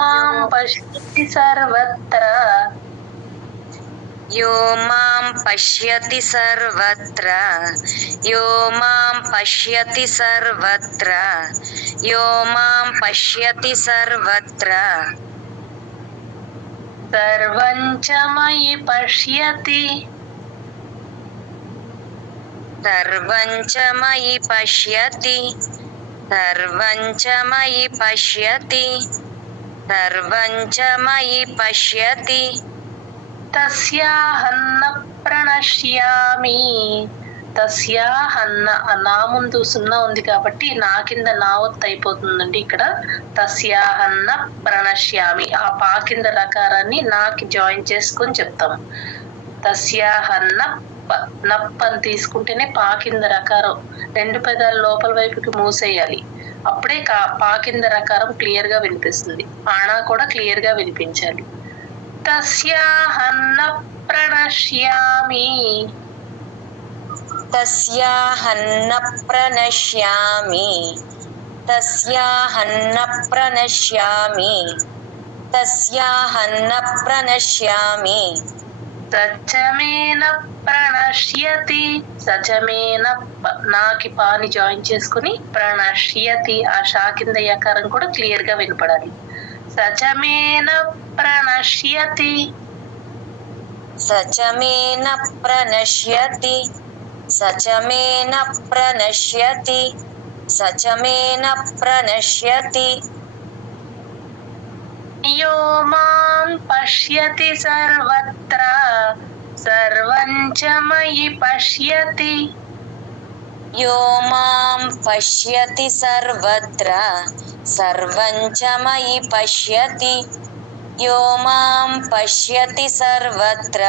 మాం పశ్యతి సర్వత్ర यो मां पश्यति सर्वत्र यो मां पश्यति सर्वत्र यो मां पश्यति सर्वत्र సర్వం చ మయి పశ్యతి सर्वं च मयि पश्यति सर्वं च मयि पश्यति सर्वं च मयि पश्यति తస్యాహన్న ప్రణశ్యామి తస్యాహన్న నా ముందు సున్నా ఉంది కాబట్టి నా కింద నా ఒత్తు అయిపోతుందండి ఇక్కడ. తస్యాహన్న ప్రణశ్యామి ఆ పా కింద రకారాన్ని నాకి జాయిన్ చేసుకొని చెప్తాము. తస్యాహన్న నప్ అని తీసుకుంటేనే పా కింద రకారం రెండు పెదాలు లోపల వైపుకి మూసేయాలి. అప్పుడే పా కింద రకారం క్లియర్ గా వినిపిస్తుంది. ఆణా కూడా క్లియర్ గా వినిపించాలి. తస్యాహన్న ప్రణశ్యామి तस्याहन्न प्रणश्यामि तस्याहन्न प्रणश्यामि तस्याहन्न प्रणश्यामि సచమేన ప్రణశ్యతి సచమేన నాకి పాని జాయిన్ చేసుకుని ప్రణశ్యతి ఆ షా కింద యకారం కూడా క్లియర్ గా వినపడాలి. సచమేన ప్రణశ్యతి सचमेन प्रणश्यति सचमेन प्रणश्यति सचमेन प्रणश्यति यो मां पश्यति सर्वत्र सर्वं च मयि पश्यति यो मां पश्यति सर्वत्र सर्वं च मयि पश्यति यो मां पश्यति सर्वत्र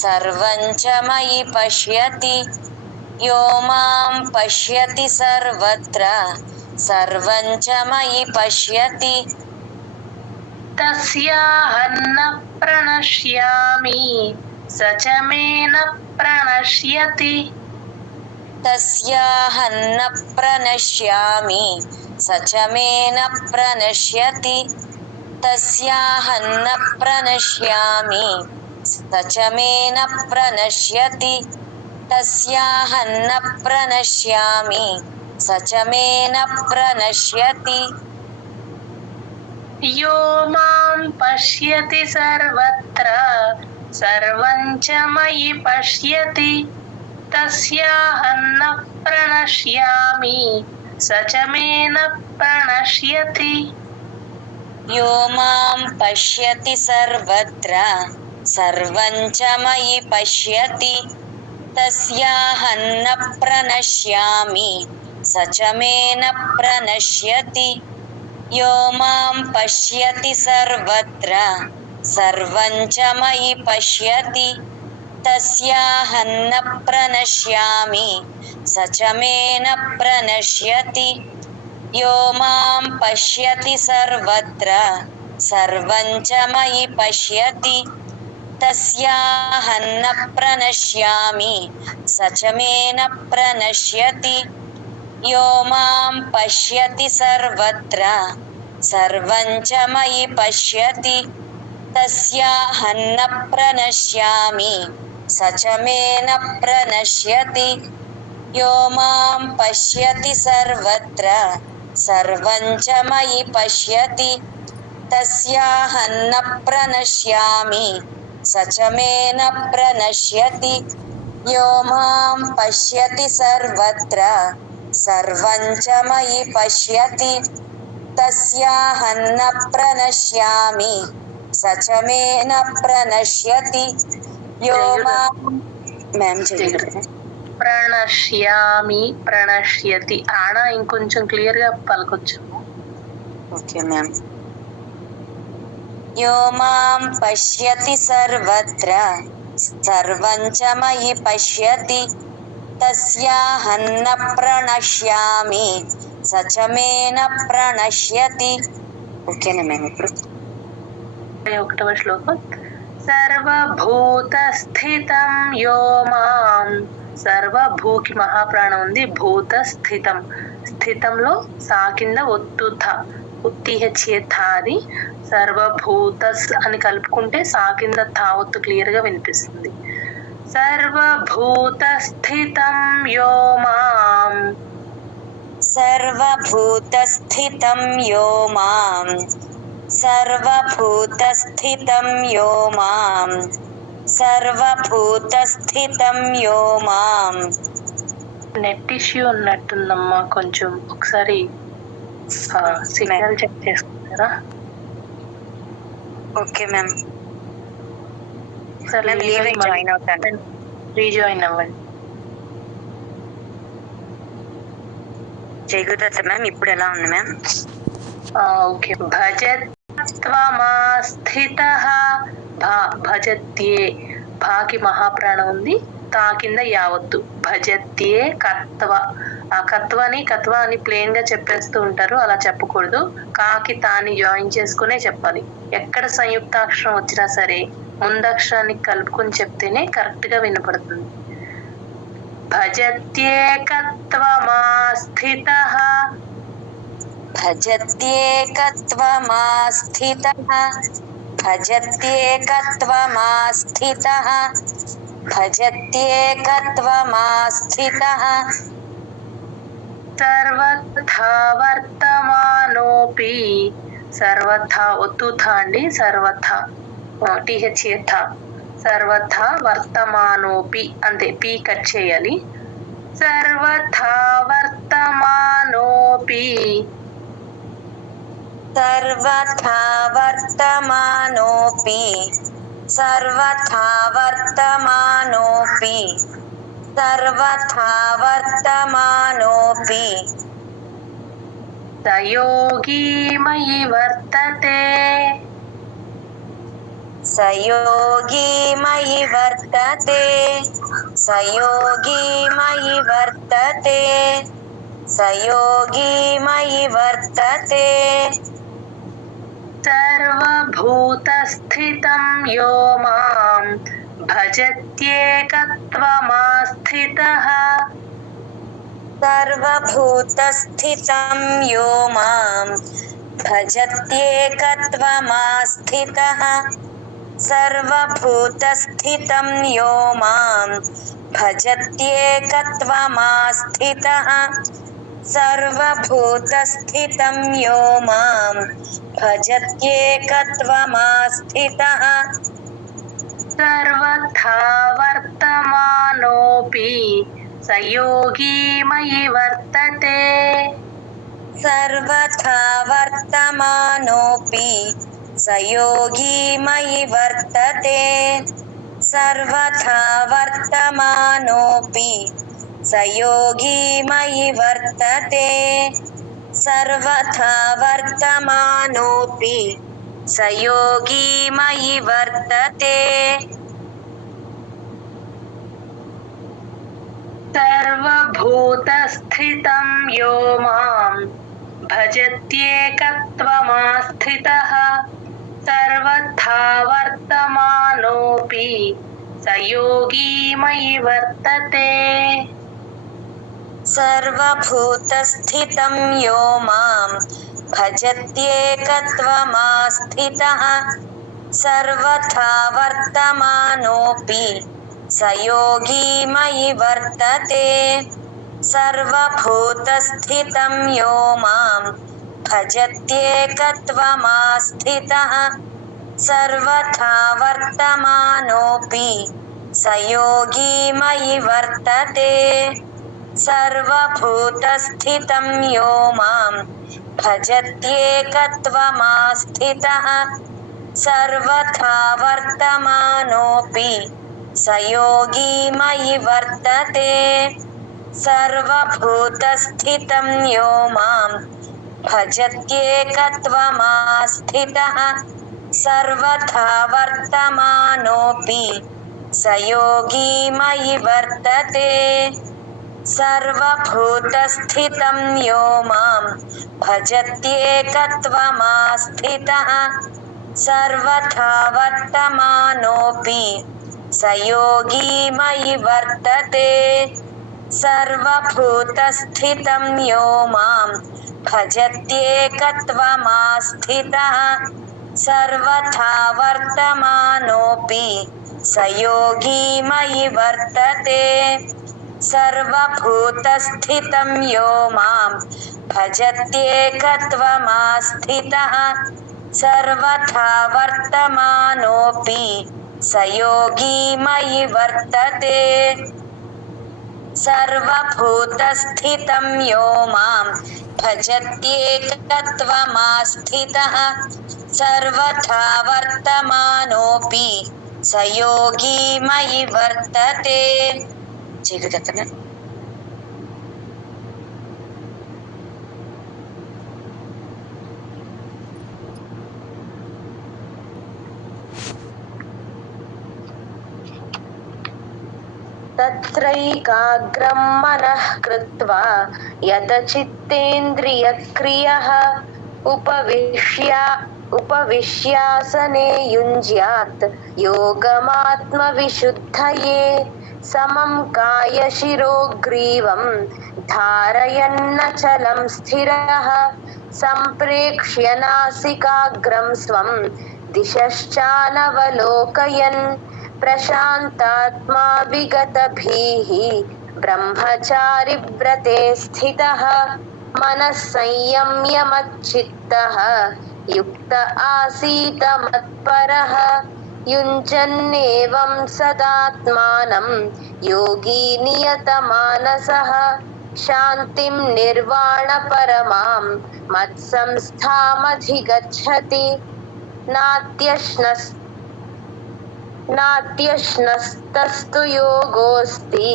सर्वं च मयि पश्यति यो मां पश्यति सर्वत्र सर्वं च मयि पश्यति तस्याहन्न प्रणश्यामि सचमेन प्रणश्यति तस्याहन्न प्रणश्यामि सचमेन प्रणश्यति तस्याहन्न प्रणश्यामि सचमेन प्रणश्यति तस्याहन्न प्रणश्यामि सचमेन प्रणश्यति यो मां पश्यति सर्वत्र सर्वं च मयि पश्यति तस्याहन्न प्रणश्यामि सचमेन प्रणश्यति यो मां पश्यति सर्वत्र सर्वं च मयि पश्यति तस्याहन्न प्रणश्यामि सचमेन प्रणश्यति यो मां पश्यति सर्वत्र सर्वं च मयि पश्यति तस्याहन्न प्रणश्यामि सचमेन प्रणश्यति यो मां पश्यति सर्वत्र सर्वं च मयि पश्यति तस्याहन्न प्रणश्यामि सचमेन प्रणश्यति यो मां पश्यति सर्वत्र सर्वं च मयि पश्यति तस्याहन्न प्रणश्यामि सचमेन प्रणश्यति यो मां पश्यति सर्वत्र सर्वं च मयि पश्यति तस्याहन्न प्रणश्यामि सचमेन प्रणश्यति यो मां पश्यति सर्वत्र सर्वं च मयि पश्यति तस्याहन्न प्रणश्यामि सचमेन प्रणश्यति यो मां मैम ప్రణశ్యామి ప్రణశ్యతి ఆనా ఇంకొంచెం క్లియర్ గా పలకొచ్చు. Okay ma'am. यो मां पश्यति सर्वत्र सर्वं च मयि पश्यति तस्याहन्न प्रणश्यामि सचमेन प्रणश्यति. ఓకేనా మ్యామ్ ఇప్పుడు 1వ శ్లోకం. సర్వభూతస్థితం యో మాం సర్వభూకి మహాప్రాణం ఉంది. భూత స్థితం స్థితంలో సా కింద ఒత్తు థ ఉత్తిహెచ్యేథాది సర్వభూతస్ అని కలుపుకుంటే సా కింద తావత్తు క్లియర్ గా వినిపిస్తుంది. సర్వభూతస్థితం యో మాం సర్వభూతస్థితం యో మాం సర్వభూతస్థితం యో మాం సర్వభూతస్థితం యో మాం. నెట్ ఇష్యూ ఉన్నట్టుందమ్మా, కొంచెం ఒకసారి సిగ్నల్ చెక్ చేసుకుంటారా? ఓకే మ్యామ్, సరే జాయిన్ అవుతాను. రీజాయిన్ అవ్వండి. జయగుదత్త మ్యామ్, ఇప్పుడు ఎలా ఉంది మ్యామ్? ఓకే. భజత్వమాస్థితః భజత్యే, భాకి మహాప్రాణం ఉంది, తా కింద యావత్తు. భజత్యే కత్వ, ఆ కత్వని కత్వ అని ప్లేన్ గా చెప్పేస్తూ ఉంటారు, అలా చెప్పకూడదు. కాకి తాని జాయిన్ చేసుకునే చెప్పాలి. ఎక్కడ సంయుక్తాక్షరం వచ్చినా సరే ముందక్షరాన్ని కలుపుకొని చెప్తేనే కరెక్ట్ గా వినపడుతుంది. భజత్యేకత్వమాస్థితః భజత్యేకత్వమాస్థితః భజత్యేకత్వమాస్థితః భజత్యేకత్వమాస్థితః. సర్వథా వర్తమానోపి, సర్వథా ఒత్తుథా అండి, సర్వథా టిహెచ్ఏథ, సర్వథా వర్తమానోపి అంతే, పి కట్ చేయాలి. సర్వథా వర్తమానోపి సర్వథా వర్తమానోపి సర్వథా వర్తమానోపి సర్వథా వర్తమానోపి. సయోగి మయి వర్తతే, సయోగి మయి వర్తతే సయోగి మయి వర్తతే సయోగి మయి వర్తతే. సర్వభూతస్థితం యో మాం భజత్యేకత్వమాస్థితః సర్వభూతస్థితం యో మాం భజత్యేకత్వమాస్థితః సర్వభూతస్థితం యో మాం భజత్యేకత్వమాస్థితః సర్వభూతస్థితం యో మాం భజత్యేకత్వమాస్థితః. సర్వథా వర్తమానోపి సయోగి మయి వర్తతే, సర్వథా వర్తమానోపి సయోగి మయి వర్తతే సర్వథా వర్తమానోపి సయోగి మయి వర్తతే సర్వథా వర్తమానోపి సయోగి మయి వర్తతే. సర్వభూతస్థితం యో మాం భజత్యేకత్వమాస్థితః సర్వథా వర్తమానోపి సయోగి మయి వర్తతే. సర్వభూతస్థితం యో మాం భజత్యేకత్వమాస్థితః సర్వథా వర్తమానోపి సయోగి మయి వర్తతే సర్వభూతస్థితం యో మాం భజత్యేకత్వమాస్థితః సర్వథా వర్తమానోపి సయోగి మయి వర్తతే సర్వభూతస్థితం యో మాం భజత్యేకత్వమాస్థితః సర్వథా వర్తమానోపి సయోగి మయి వర్తతే సర్వభూతస్థితం యో మాం భజత్యేకత్వమాస్థితః సర్వథా వర్తమానోపి సయోగి మయి వర్తతే సర్వభూతస్థితం యో మాం భజత్యేకత్వమాస్థితః సర్వథా వర్తమానోపి సయోగి మయి వర్తతే సర్వభూతస్థితం యో మాం భజత్యేకత్వమాస్థితః సర్వథా వర్తమానోపి స యోగి మయి వర్తతే సర్వభూతస్థితం యో మాం భజత్యేకత్వమాస్థితః సర్వథా వర్తమానోపి స యోగి మయి వర్తతే సర్వభూతస్థితం యో మాం భజత్యేకత్వమాస్థితః సర్వథా వర్తమానోపి స యోగి మయి వర్తతే. జీవితకన తత్రైకాగ్రం మనః కృత్వా యత చిత్తేంద్రియక్రియః ఉపవిశ్యాసనే యుంజ్యాత్ యోగమాత్మవిశుద్ధయే సమం కాయశిరోగ్రీవం ధారయన్నచలం స్థిరః సంప్రేక్ష్య నాసికాగ్రం స్వం దిశశ్చానవలోకయన్ ప్రశాంతాత్మా విగతభీః బ్రహ్మచారి వ్రతే స్థితః మనః సంయమ్య మచ్చిత్తః యుక్త ఆసీత మత్పరః యుంజన్నేవం సదాత్మానం యోగి నియతమానసః శాంతిం నిర్వాణ పరమాం మత్సంస్థామధిగచ్చతి నాత్యశ్నస్తస్తు యోగోస్తి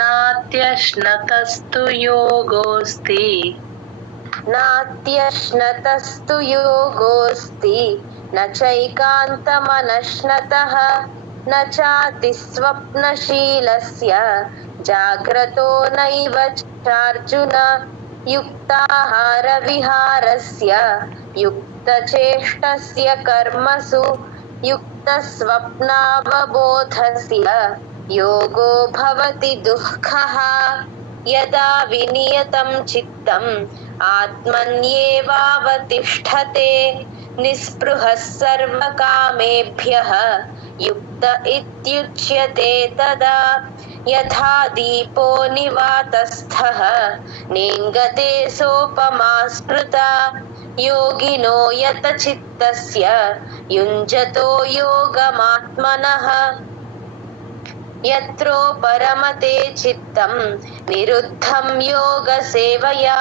నాత్యశ్నతస్తు యోగోస్తి నచైకాంతమనశ్నతః నాతి స్వప్నశీలస్య జాగ్రతో నైవ చార్జున యుక్తాహార విహారస్య యుక్తచేష్టస్య కర్మసు యుక్తస్వప్నావబోధస్య యోగో భవతి దుఃఖః యదా వినియతం చిత్తం ఆత్మన్యేవావతిష్ఠతే నిస్పృహः సర్వకామేభ్యః యుక్త ఇత్యుచ్యతే తదా యథా దీపో నివాతస్థః నేంగతే సోపమా స్మృతా యోగినో యత చిత్తస్య యుంజతో యోగమాత్మనః యత్రో పరమతే చిత్తం నిరుద్ధం యోగ సేవయా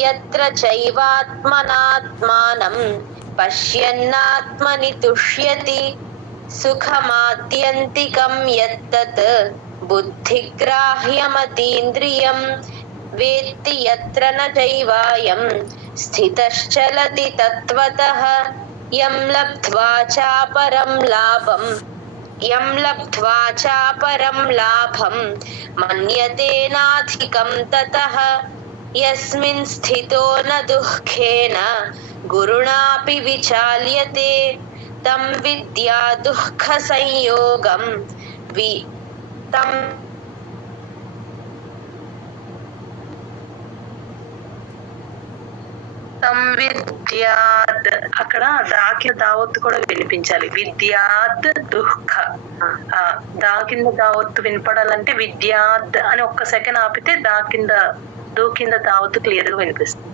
యత్ర చైవాత్మనాత్మానం పశ్యన్నాత్మని తుష్యతి సుఖమాత్యంతికం యత్తత్ బుద్ధిగ్రాహ్యమతీంద్రియం వేత్తి యత్ర న చైవాయం స్థితశ్చలతి తత్వతః యం లబ్ధ్వా చాపరం లాభం మన్యతే నాధికం తతః యస్మిన్ స్థితో న దుఃఖేన గురుణాపి విచాల్యతే తం విద్యా దుఃఖ సంయోగం విద్యాద్ అక్కడ దాకిన దావత్తు కూడా వినిపించాలి. విద్యాద్ దుఃఖ దాకింద దావత్తు వినపడాలంటే విద్యాద్ అని ఒక్క సెకండ్ ఆపితే దూకింద దావత్తు క్లియర్ గా వినిపిస్తుంది.